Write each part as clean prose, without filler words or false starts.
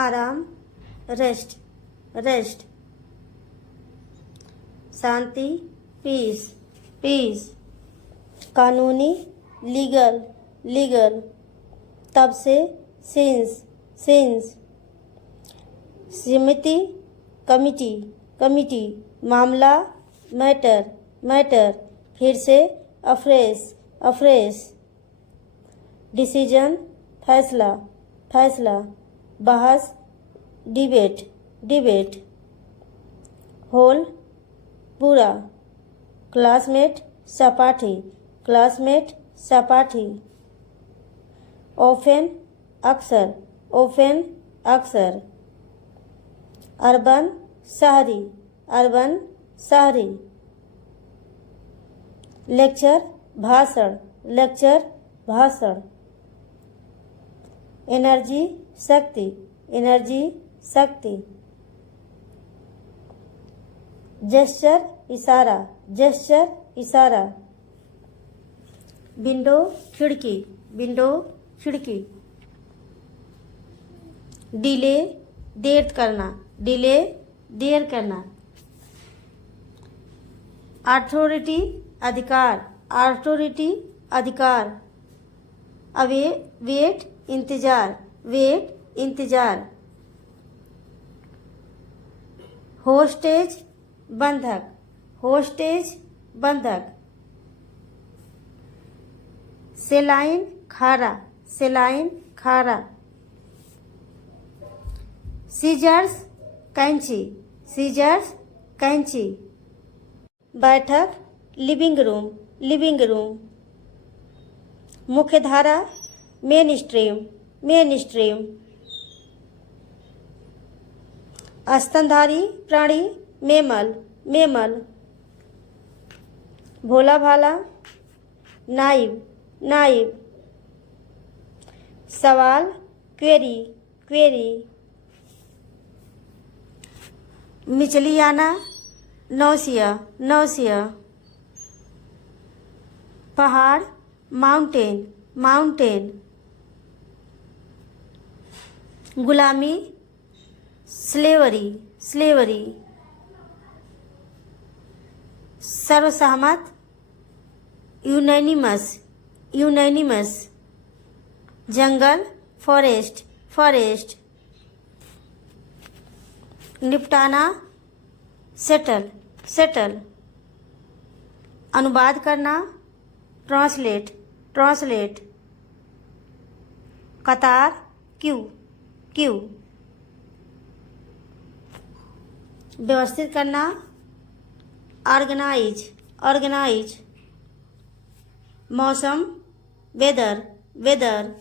आराम, rest, rest. शांति, piece, piece. कानूनी, legal, legal. तब से, सिंस, सिंस। समिति, कमिटी, कमिटी। मामला, मैटर, मैटर। फिर से, अफ्रेश, अफ्रेश। डिसीजन, फैसला, फैसला। बहस, डिबेट, डिबेट। होल, पूरा। क्लासमेट, सहपाठी, क्लासमेट, सहपाठी। ऑफेन, अक्सर, ऑफेन, अक्सर। अर्बन, शहरी, अर्बन, शहरी। लेक्चर, भाषण, लेक्चर, भाषण। एनर्जी, शक्ति, एनर्जी, शक्ति। जेस्चर, इशारा, जेस्चर, इशारा। विंडो, खिड़की, विंडो, खिड़की। डिले, देर करना, डिले, देर करना। अथॉरिटी, अधिकार, अथॉरिटी, अधिकार। अवे, वेट, इंतजार, वेट, इंतजार। होस्टेज, बंधक, होस्टेज, बंधक। सेलाइन, खारा, सेलाइन, खारा। सीजर्स, कैंची, सीजर्स, कैंची। बैठक, लिविंग रूम, लिविंग रूम। मुख्यधारा, मेन स्ट्रीम, मेन स्ट्रीम। स्तनधारी प्राणी, मेमल, मेमल। भोला भाला, नाइब, नाइब। सवाल, क्वेरी, क्वेरी। मिचलियाना, नौसिया, नौसिया। पहाड़, माउंटेन, माउंटेन। गुलामी, स्लेवरी, स्लेवरी। सर्वसहमत, यूनैनिमस, यूनैनिमस। जंगल, फॉरेस्ट, फॉरेस्ट। निपटाना, सेटल, सेटल। अनुवाद करना, ट्रांसलेट, ट्रांसलेट। कतार, क्यू, क्यू। व्यवस्थित करना, ऑर्गेनाइज, ऑर्गेनाइज। मौसम, वेदर, वेदर।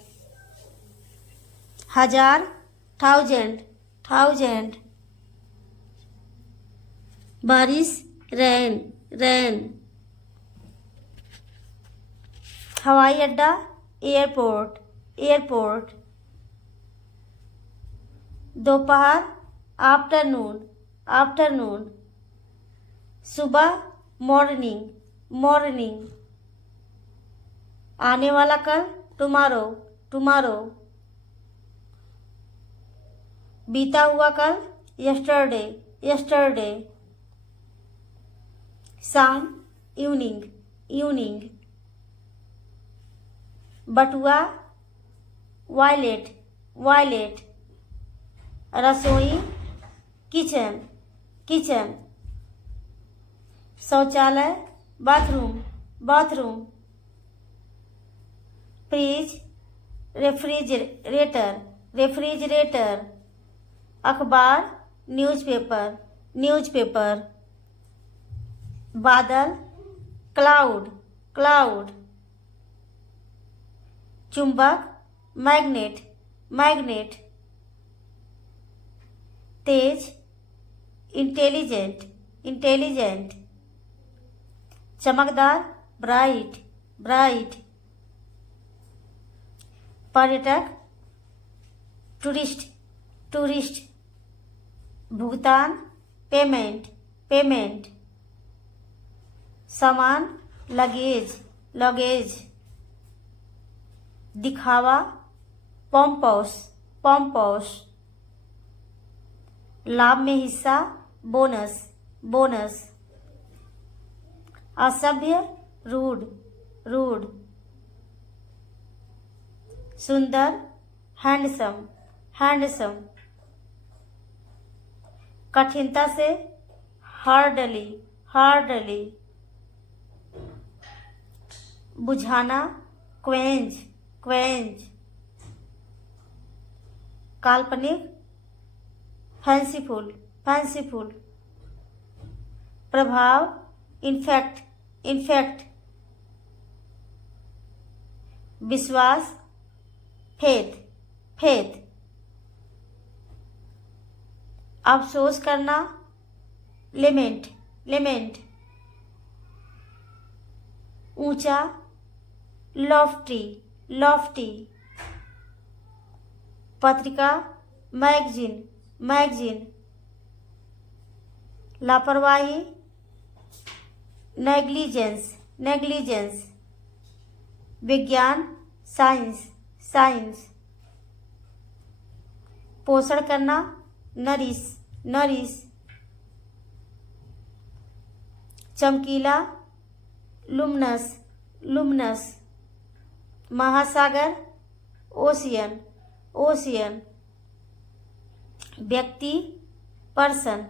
हजार, थाउजेंड, थाउजेंड। बारिश, रैन, रैन। हवाई अड्डा, एयरपोर्ट, एयरपोर्ट। दोपहर, आफ्टरनून, आफ्टरनून। सुबह, मॉर्निंग, मॉर्निंग। आने वाला कल, टुमारो, टुमारो। बीता हुआ कल, यस्टरडे, यस्टरडे। शाम, इवनिंग, इवनिंग। बटुआ, वायलेट, वायलेट। रसोई, किचन, किचन। शौचालय, bathroom, bathroom. Fridge, refrigerator, refrigerator. अखबार, न्यूज़पेपर, न्यूज़पेपर। बादल, क्लाउड, क्लाउड। चुंबक, मैग्नेट, मैग्नेट। तेज, इंटेलिजेंट, इंटेलिजेंट। चमकदार, ब्राइट, ब्राइट। पर्यटक, टूरिस्ट, टूरिस्ट। भुगतान, पेमेंट, पेमेंट। सामान, लगेज, लगेज। दिखावा, पॉम्पौस, पॉम्पौस। लाभ में हिस्सा, बोनस, बोनस। असभ्य, रूड, रूड। सुंदर, हैंडसम, हैंडसम। कठिनता से, हार्डली, हार्डली। बुझाना, क्वेंच, क्वेंच। काल्पनिक, फैंसीफुल, फैंसीफुल। प्रभाव, इन्फेक्ट, इन्फेक्ट। विश्वास, फेथ, फेथ। अफसोस करना, लेमेंट, लेमेंट। ऊंचा, लॉफ्टी, लॉफ्टी। पत्रिका, मैगजीन, मैगजीन। लापरवाही, नेग्लिजेंस, नेग्लिजेंस। विज्ञान, साइंस, साइंस। पोषण करना, नरिश, नरिश। चमकीला, लुमनस, लुमनस। महासागर, ओशियन, ओशियन। व्यक्ति, पर्सन,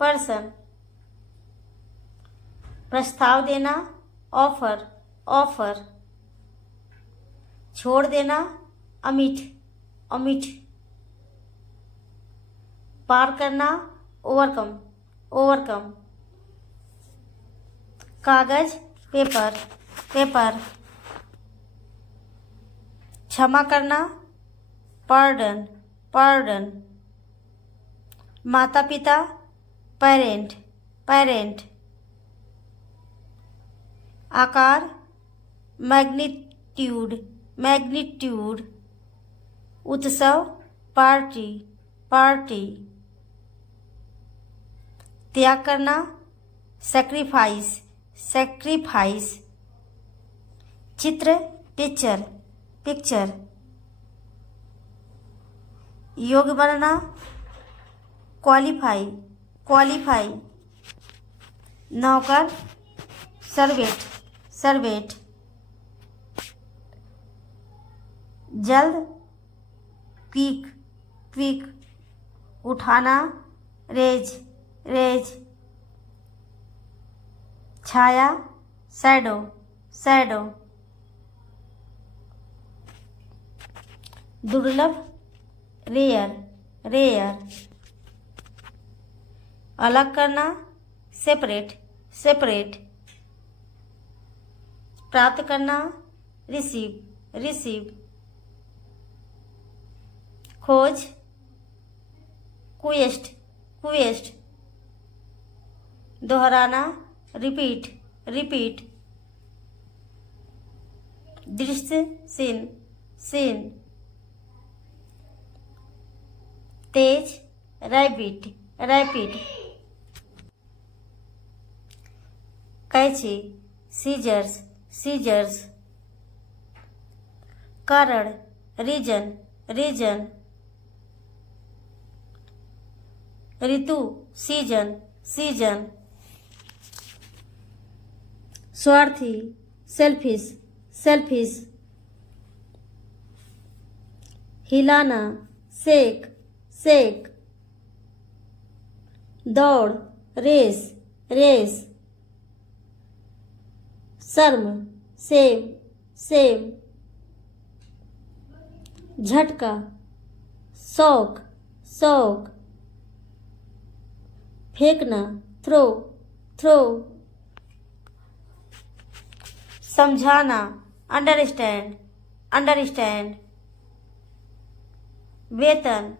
पर्सन। प्रस्ताव देना, ऑफर, ऑफर। छोड़ देना, अमिट, अमिट। पार करना, ओवरकम, ओवरकम। कागज, पेपर, पेपर। क्षमा करना, पार्डन, पार्डन। माता पिता, पेरेंट, पेरेंट। आकार, मैग्नीट्यूड, मैग्नीट्यूड। उत्सव, पार्टी, पार्टी। त्याग करना, सैक्रिफाइस, सैक्रिफाइस। चित्र, पिक्चर, पिक्चर। योग्य बनना, क्वालिफाई, क्वालिफाई। नौकर, सर्वेट, सर्वेट। जल्द, क्विक, क्विक। उठाना, रेज, रेज। छाया, शैडो, शैडो। दुर्लभ, रेयर, रेयर। अलग करना, सेपरेट, सेपरेट। प्राप्त करना, रिसीव, रिसीव। खोज, क्वेस्ट, क्वेस्ट। दोहराना, रिपीट, रिपीट। दृश्य, सीन, सीन। तेज, रैपिड, रैपिड। कैंची, सीजर्स, सीजर्स। कारण, रीजन, रीजन। ऋतु, सीजन, सीजन। स्वार्थी, सेल्फिश, सेल्फिश। हिलाना, शेक, शेक। दौड़, रेस, रेस। शर्म, सेम, सेम। झटका, शौक, शौक। फेंकना, थ्रो, थ्रो। समझाना, अंडरस्टैंड, अंडरस्टैंड। वेतन,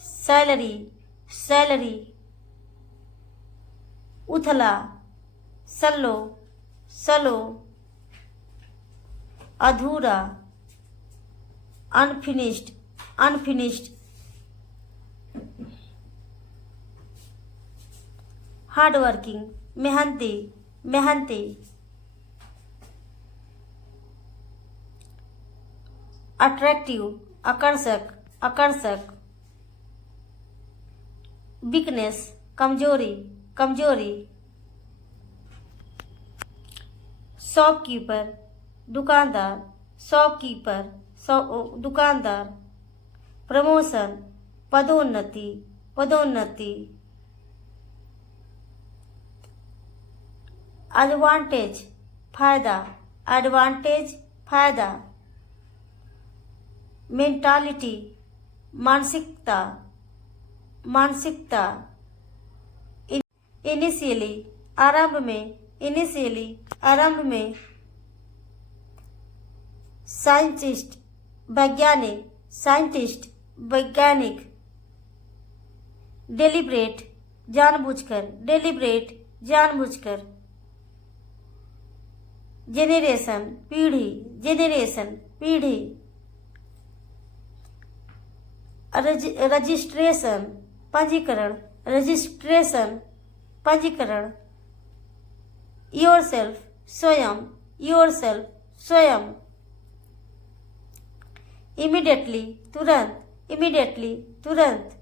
सैलरी, सैलरी। उथला, सल्लो, सलो। अधूरा, अनफिनिश्ड, अनफिनिश्ड। हार्डवर्किंग, मेहनती, मेहनती। अट्रैक्टिव, आकर्षक, आकर्षक। वीकनेस, कमजोरी, कमजोरी। शॉपकीपर, दुकानदार, शॉपकीपर, दुकानदार। प्रमोशन, पदोन्नति, पदोन्नति। एडवांटेज, फायदा, एडवांटेज, फायदा। मेंटालिटी, मानसिकता, मानसिकता। इनिशियली, आरंभ में, इनिशियली, आरंभ में। साइंटिस्ट, वैज्ञानिक, साइंटिस्ट, वैज्ञानिक। डेलिब्रेट, जानबूझकर, डेलिब्रेट, जानबूझकर। जेनरेशन, पीढ़ी, जेनरेशन, पीढ़ी। रजिस्ट्रेशन, पंजीकरण, रजिस्ट्रेशन, पंजीकरण। योरसेल्फ, स्वयं, योरसेल्फ, स्वयं। इमीडिएटली, तुरंत, इमीडिएटली, तुरंत।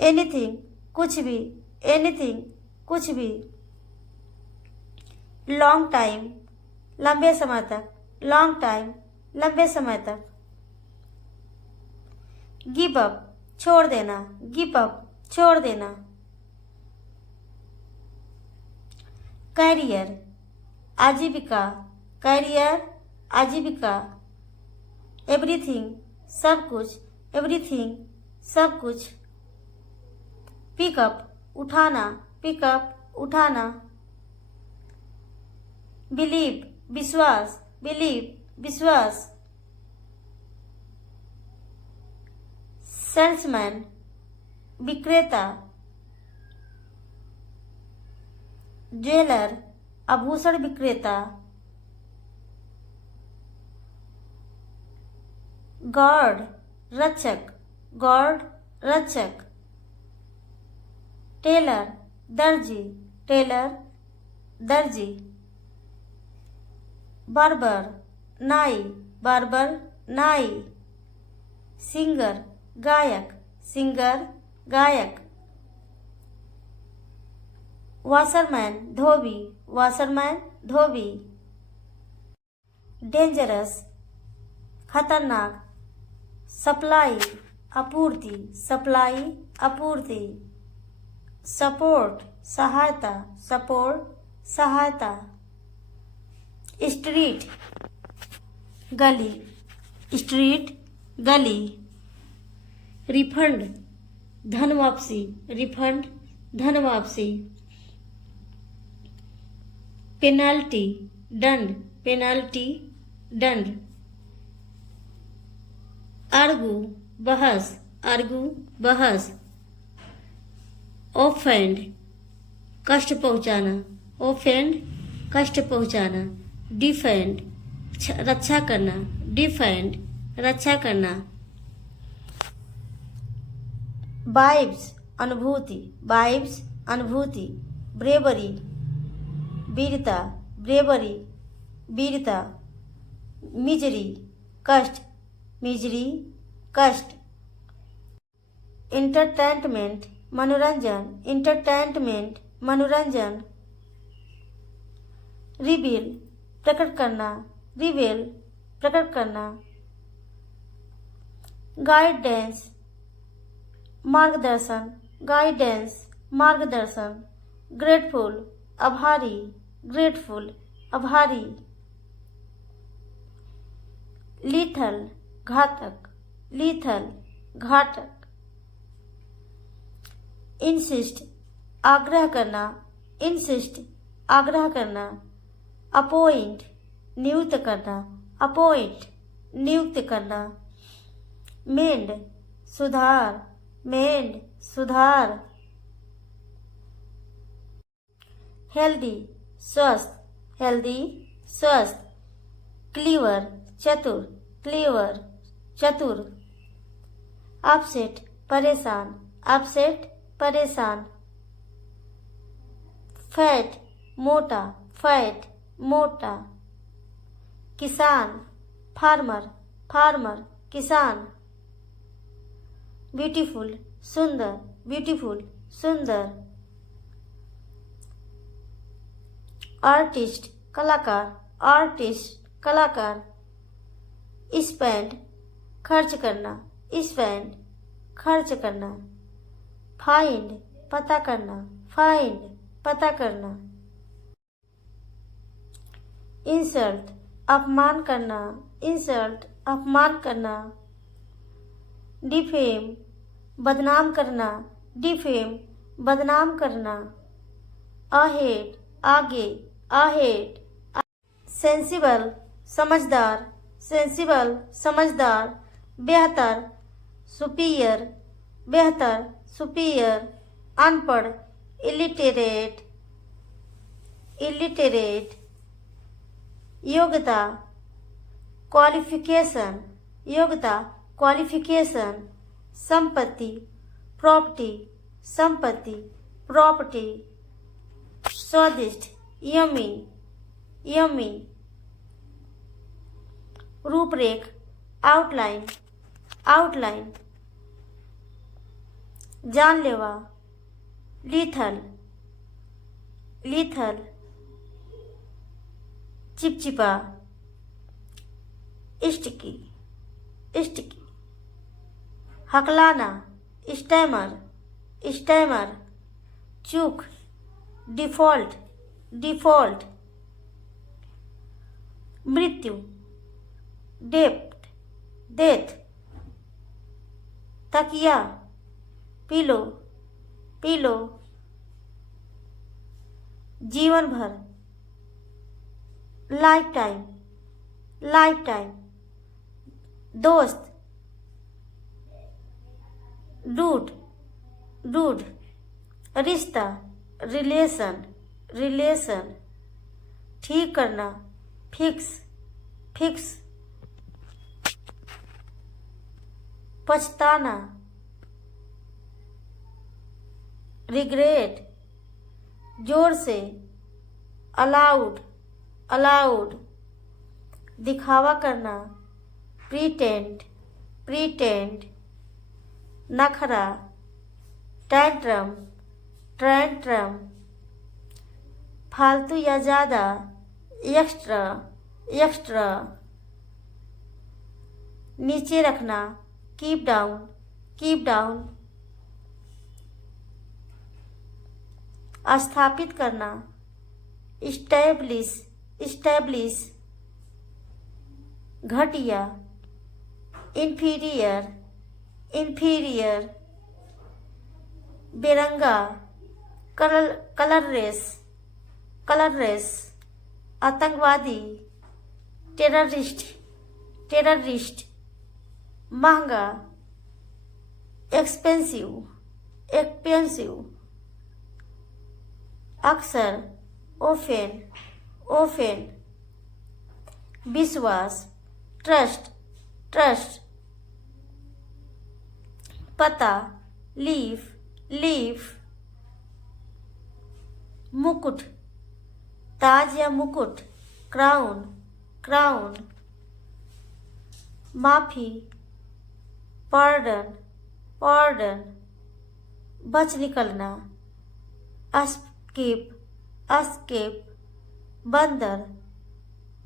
एनीथिंग, कुछ भी, एनीथिंग, कुछ भी। लॉन्ग टाइम, लंबे समय तक, लॉन्ग टाइम, लंबे समय तक। गिव अप, छोड़ देना, गिव अप, छोड़ देना। कैरियर, आजीविका, कैरियर, आजीविका। एवरीथिंग, सब कुछ, एवरीथिंग, सब कुछ। पिकअप, उठाना, पिकअप, उठाना। बिलीव, विश्वास, बिलीव, विश्वास। सेल्समैन, विक्रेता। ज्वेलर, आभूषण विक्रेता। गार्ड, रक्षक, गार्ड, रक्षक। टेलर, दर्जी, टेलर, दर्जी। बार्बर, नाई, बार्बर, नाई। सिंगर, गायक, सिंगर, गायक। वॉशरमैन, धोबी, वॉशरमैन, धोबी। डेंजरस, खतरनाक। सप्लाई, आपूर्ति, सप्लाई, आपूर्ति। सपोर्ट, सहायता, सपोर्ट, सहायता। स्ट्रीट, गली, स्ट्रीट, गली। रिफंड, धन वापसी, रिफंड, धन वापसी। पेनाल्टी, दंड, पेनाल्टी, दंड। आर्गू, बहस, आर्गू, बहस। ऑफेंड, कष्ट पहुंचाना, ऑफेंड, कष्ट पहुंचाना। डिफेंड, रक्षा करना, डिफेंड, रक्षा करना। वाइब्स, अनुभूति, वाइब्स, अनुभूति। ब्रेवरी, वीरता, ब्रेवरी, वीरता। मिजरी, कष्ट, मिजरी, कष्ट। इंटरटेनमेंट, मनोरंजन, इंटरटेनमेंट, मनोरंजन। रिवील, प्रकट करना, रिवील, प्रकट करना। गाइडेंस, मार्गदर्शन, गाइडेंस, मार्गदर्शन। ग्रेटफुल, आभारी, ग्रेटफुल, आभारी। लीथल, घातक, लीथल, घातक। इंसिस्ट, आग्रह करना, इंसिस्ट, आग्रह करना। अपॉइंट, नियुक्त करना, अपॉइंट, नियुक्त करना। मेंड, सुधार, मेंड, सुधार। हेल्दी, स्वस्थ, हेल्दी, स्वस्थ। क्लीवर, चतुर, क्लीवर, चतुर। अपसेट, परेशान, अपसेट, परेशान। फैट, मोटा, फैट, मोटा। किसान, फार्मर, फार्मर, किसान। ब्यूटीफुल, सुंदर, ब्यूटीफुल, सुंदर। आर्टिस्ट, कलाकार, आर्टिस्ट, कलाकार। स्पेंड, खर्च करना, स्पेंड, खर्च करना। फाइंड, पता करना, फाइंड, पता करना। इंसल्ट, अपमान करना, इंसल्ट, अपमान करना। डिफेम, बदनाम करना, डिफेम, बदनाम करना। अहेड, आगे, अहेड। सेंसिबल, समझदार, सेंसिबल, समझदार। बेहतर, सुपीरियर, बेहतर, सुपीरियर। अनपढ़, इलिटरेट, इलिटरेट। योग्यता, क्वालिफिकेशन, योग्यता, क्वालिफिकेशन। संपत्ति, प्रॉपर्टी, संपत्ति, प्रॉपर्टी। स्वादिष्ट, यमी, यमी। रूपरेख, आउटलाइन, आउटलाइन। जानलेवा, लीथल, लीथल। चिपचिपा, स्टिकी, स्टिकी। हकलाना, स्टैमर, स्टैमर। चूक, डिफॉल्ट, डिफॉल्ट। मृत्यु, डेथ, डेथ। तकिया, पिलो, पिलो। जीवन भर, लाइफ टाइम, लाइफ टाइम। दोस्त, डूड, डूड। रिश्ता, रिलेशन, रिलेशन। ठीक करना, फिक्स, फिक्स। पछताना, रिग्रेट। जोर से, अलाउड, अलाउड। दिखावा करना, प्रीटेंड, प्रीटेंड। नखरा, टैंट्रम, टैंट्रम। फालतू या ज़्यादा, एक्स्ट्रा, एक्स्ट्रा। नीचे रखना, कीप डाउन, कीप डाउन। स्थापित करना, इस्टेब्लिश, इस्टेब्लिश। घटिया, इंफीरियर, इंफीरियर। बेरंगा, कलरलेस, कलरलेस। आतंकवादी, टेररिस्ट, टेररिस्ट। महंगा, एक्सपेंसिव, एक्सपेंसिव। अक्सर, ओफेन, ओफेन। विश्वास, ट्रस्ट, ट्रस्ट। पता, लीफ, लीफ। मुकुट, ताज या मुकुट, क्राउन, क्राउन। माफी, पार्डन, पार्डन। बच निकलना, एस्केप, एस्केप। बंदर,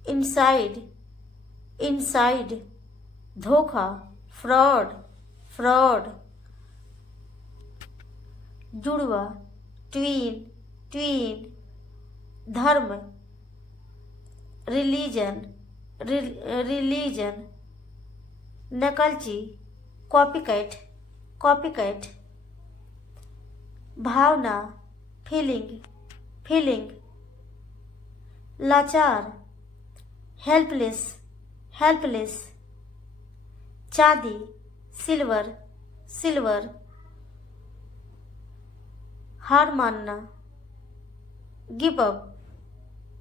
इनसाइड, इनसाइड। धोखा, फ्रॉड, फ्रॉड। जुड़वा, ट्वीन, ट्वीन। धर्म, रिलीजन, रिलीजन। नकलची, कॉपीकैट, कॉपीकैट। भावना, फीलिंग, फीलिंग। लाचार, हेल्पलेस, हेल्पलेस। चांदी, सिल्वर, सिल्वर। हार मानना, गिव अप,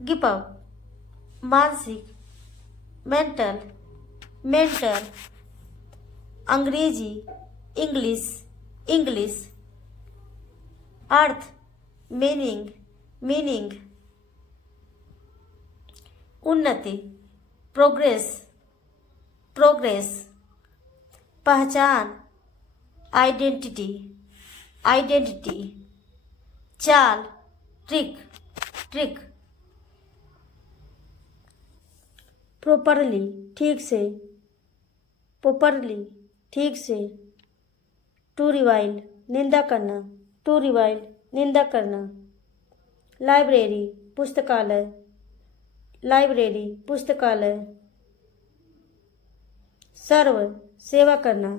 गिव अप। मानसिक, मेंटल, मेंटल। अंग्रेजी, इंग्लिश, इंग्लिश। अर्थ, मीनिंग, मीनिंग। उन्नति, प्रोग्रेस, प्रोग्रेस। पहचान, आइडेंटिटी। आइडेंटिटी, चाल, ट्रिक, ट्रिक। प्रॉपरली, ठीक से, प्रॉपरली, ठीक से। टू रिवाइल, निंदा करना, टू रिवाइल, निंदा करना। लाइब्रेरी, पुस्तकालय, लाइब्रेरी, पुस्तकालय। सर्व, सेवा करना,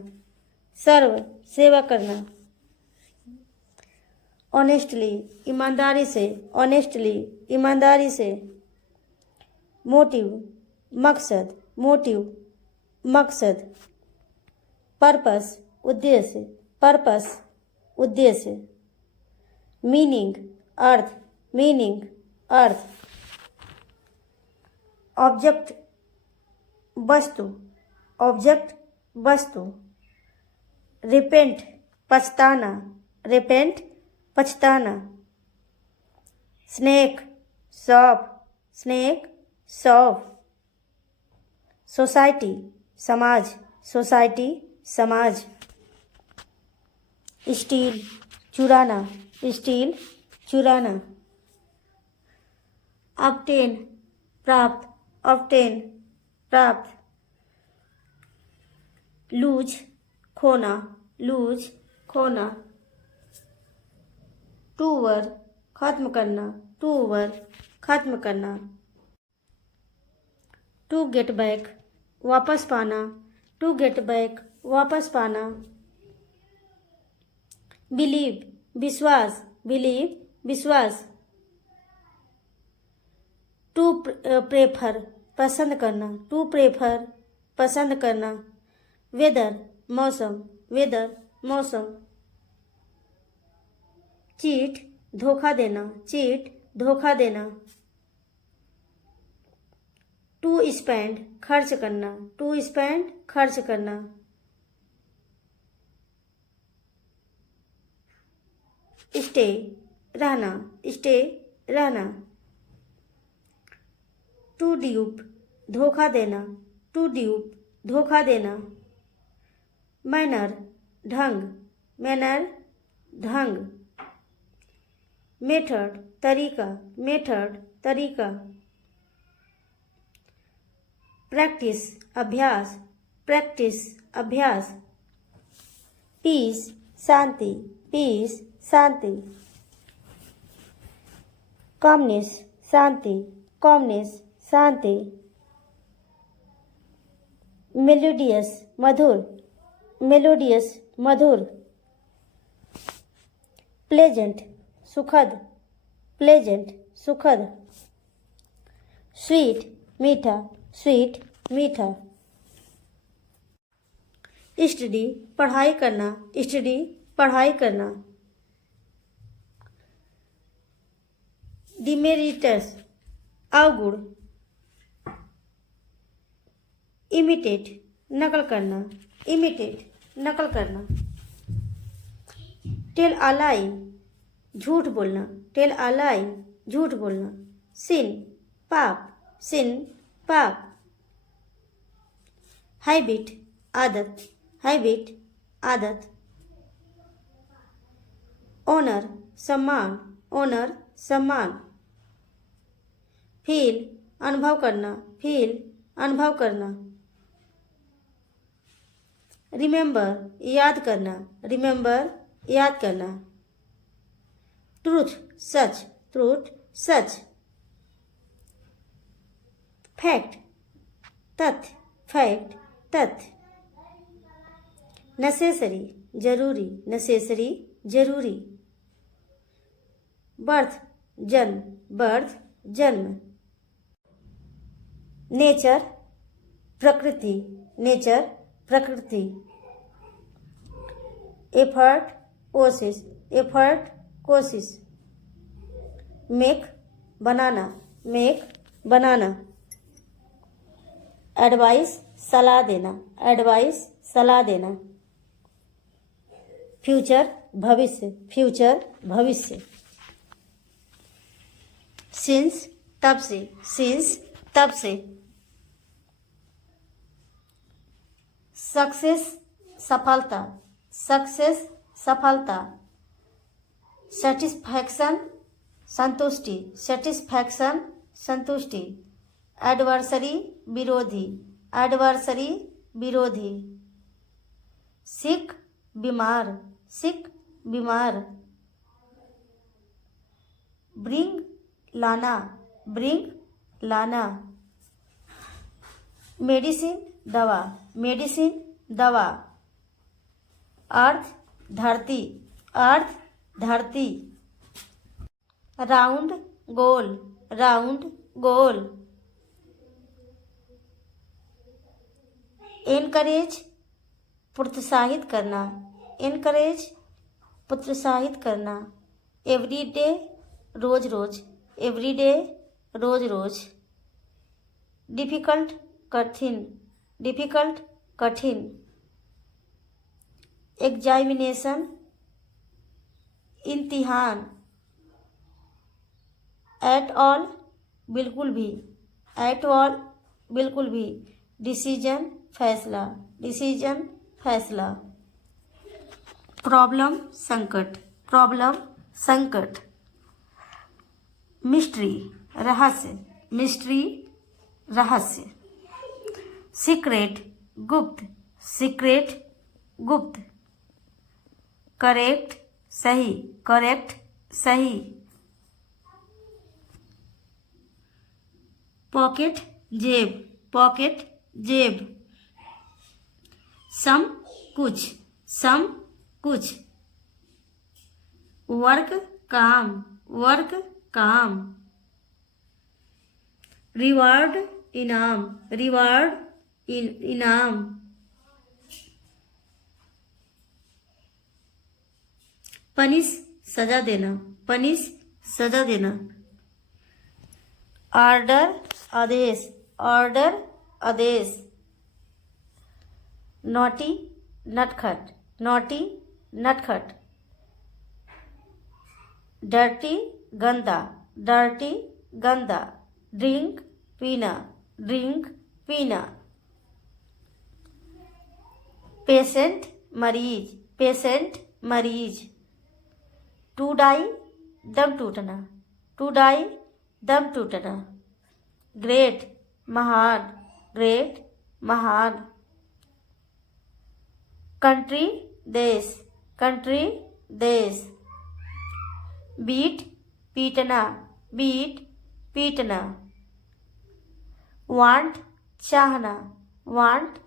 सर्व, सेवा करना। ऑनेस्टली, ईमानदारी से, ऑनेस्टली, ईमानदारी से। मोटिव, मकसद, मोटिव, मकसद। पर्पस, उद्देश्य, पर्पस, उद्देश्य। मीनिंग, अर्थ, मीनिंग, अर्थ। ऑब्जेक्ट, वस्तु, ऑब्जेक्ट, वस्तु। रिपेंट, पछताना, रिपेंट, पछताना। स्नेक, सौंफ, स्नेक, सौंफ। सोसाइटी, समाज, सोसाइटी, समाज। स्टील, चुराना, स्टील, चुराना। ऑब्टेन, प्राप्त, ऑब्टेन, प्राप्त। लूज, खोना, लूज, खोना। टू ओवर, खत्म करना, टू ओवर, खत्म करना। टू गेट बैक, वापस पाना, टू गेट बैक, वापस पाना। बिलीव, विश्वास, बिलीव, विश्वास। टू प्रेफर, पसंद करना, टू प्रेफर, पसंद करना। वेदर, मौसम, वेदर, मौसम। चीट, धोखा देना, चीट, धोखा देना। टू स्पेंड, खर्च करना, टू स्पेंड, खर्च करना। स्टे, रहना, स्टे, रहना। टू ड्यूप, धोखा देना, टू ड्यूप, धोखा देना। मैनर, ढंग, मैनर, ढंग। मेथड, तरीका, मेथड, तरीका। प्रैक्टिस, अभ्यास, प्रैक्टिस, अभ्यास। पीस, शांति, पीस, शांति। कामनेस, शांति, कामनेस, शांति। मेलोडियस, मधुर, मेलोडियस, मधुर। प्लेजेंट, सुखद, प्लेजेंट, सुखद। स्वीट, मीठा, स्वीट, मीठा। स्टडी, पढ़ाई करना, स्टडी, पढ़ाई करना। डिमेरिटस, अवगुण। इमिटेट, नकल करना, इमिटेट, नकल करना। टेल अ लाई, झूठ बोलना, टेल अ लाई, झूठ बोलना। सिन, पाप, सिन, पाप। हैबिट, आदत, हैबिट, आदत। ऑनर, सम्मान, ऑनर, सम्मान। फील, अनुभव करना, फील, अनुभव करना। रिमेंबर, याद करना, रिमेंबर, याद करना। ट्रूथ, सच, ट्रूथ, सच। फैक्ट, तथ्य, फैक्ट, तथ्य। नेसेसरी, जरूरी, नेसेसरी, जरूरी। बर्थ, जन्म, बर्थ, जन्म। नेचर, प्रकृति, नेचर, प्रकृति। एफर्ट, कोशिश, एफर्ट, कोशिश। मेक, बनाना, मेक, बनाना। एडवाइस, सलाह देना, एडवाइस, सलाह देना। फ्यूचर, भविष्य, फ्यूचर, भविष्य। सिंस, तब से, सिंस, तब से। सक्सेस, सफलता, सक्सेस, सफलता। सेटिस्फैक्शन संतुष्टि, सेटिस्फैक्शन संतुष्टि। एडवर्सरी विरोधी, एडवर्सरी विरोधी। सिक बीमार, सिक बीमार। ब्रिंग लाना, ब्रिंग लाना। मेडिसिन दवा, मेडिसिन दवा। अर्थ धरती, अर्थ धरती। राउंड गोल, राउंड गोल। एनकरेज प्रोत्साहित करना, एनकरेज प्रोत्साहित करना। एवरीडे रोज रोज, एवरीडे रोज रोज। डिफिकल्ट कठिन, डिफिकल्ट कठिन। एग्जामिनेशन इम्तिहान। एट ऑल बिल्कुल भी, एट ऑल बिल्कुल भी। डिसीजन फैसला, डिसीजन फैसला। प्रॉब्लम संकट, प्रॉब्लम संकट। मिस्ट्री रहस्य, मिस्ट्री रहस्य। सीक्रेट गुप्त, सीक्रेट गुप्त। करेक्ट सही, करेक्ट सही। पॉकेट जेब, पॉकेट जेब। सम कुछ, सम कुछ। वर्क काम, वर्क काम। रिवार्ड इनाम, रिवार्ड इनाम। पनिश सजा देना, पनिश सजा देना। ऑर्डर आदेश, ऑर्डर आदेश। नॉटी नटखट, नॉटी नटखट। डर्टी गंदा, डर्टी गंदा। ड्रिंक पीना, ड्रिंक पीना। पेशेंट मरीज, पेशेंट मरीज। टू डाई दम टूटना, टू डाई दम टूटना। ग्रेट महान, ग्रेट महान। कंट्री देश, कंट्री देश। बीट पीटना, बीट पीटना। वांट चाहना, वांट